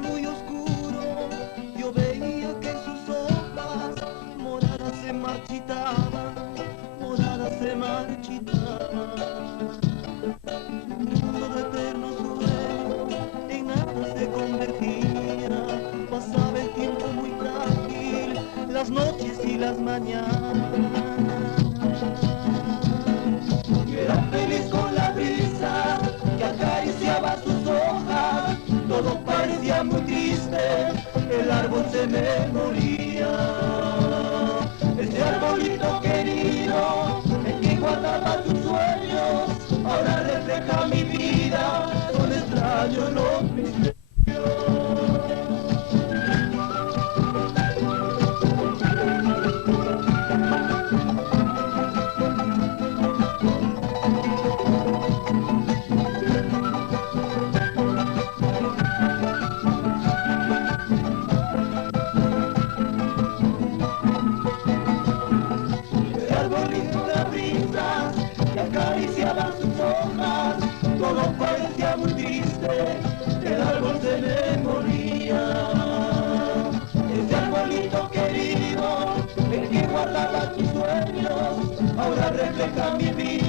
muy oscuro, yo veía que sus hojas moradas se marchitaban, moradas se marchitaban. Un mundo de eterno sueño en nada se convertía, pasaba el tiempo muy frágil, las noches y las mañanas. Yo era feliz con la brisa que acariciaba sus hojas, todo parecía muy triste, el árbol se me moría. Ese arbolito querido, el que guardaba sus sueños, ahora refleja mi vida, son extraños los misterios. Acariciaban sus hojas, todo parecía muy triste, el árbol se me moría. Ese arbolito querido, el que guardaba tus sueños, ahora refleja mi vida.